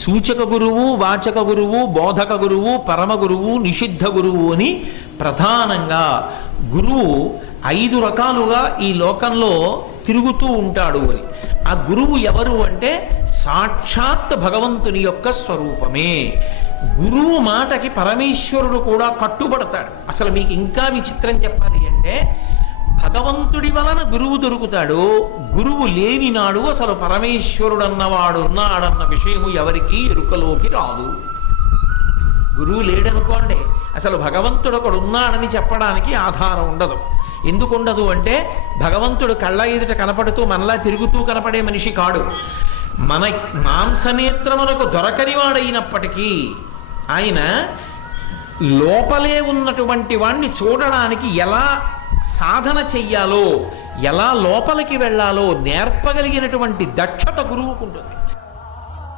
సూచక గురువు, వాచక గురువు, బోధక గురువు, పరమ గురువు, నిషిద్ధ గురువు అని ప్రధానంగా గురువు 5 రకాలుగా ఈ లోకంలో తిరుగుతూ ఉంటాడు అని. ఆ గురువు ఎవరు అంటే సాక్షాత్ భగవంతుని యొక్క స్వరూపమే. గురువు మాటకి పరమేశ్వరుడు కూడా కట్టుబడతాడు. అసలు మీకు ఇంకా విచిత్రం చెప్పాలి అంటే భగవంతుడి వలన గురువు దొరుకుతాడు. గురువు లేని నాడు అసలు పరమేశ్వరుడు అన్నవాడు ఉన్నాడన్న విషయము ఎవరికీ ఎరుకలోకి రాదు. గురువు లేడనుకోండి, అసలు భగవంతుడు ఒకడు ఉన్నాడని చెప్పడానికి ఆధారం ఉండదు. ఎందుకు ఉండదు అంటే భగవంతుడు కళ్ళ ఎదుట కనపడుతూ మనలా తిరుగుతూ కనపడే మనిషి కాడు. మన మాంసనేత్రములకు దొరకనివాడైనప్పటికీ ఆయన లోపలే ఉన్నటువంటి వాణ్ణి చూడడానికి ఎలా సాధన చెయ్యాలో, ఎలా లోపలికి వెళ్ళాలో నేర్పగలిగినటువంటి దక్షత గురువుకు ఉంటుంది.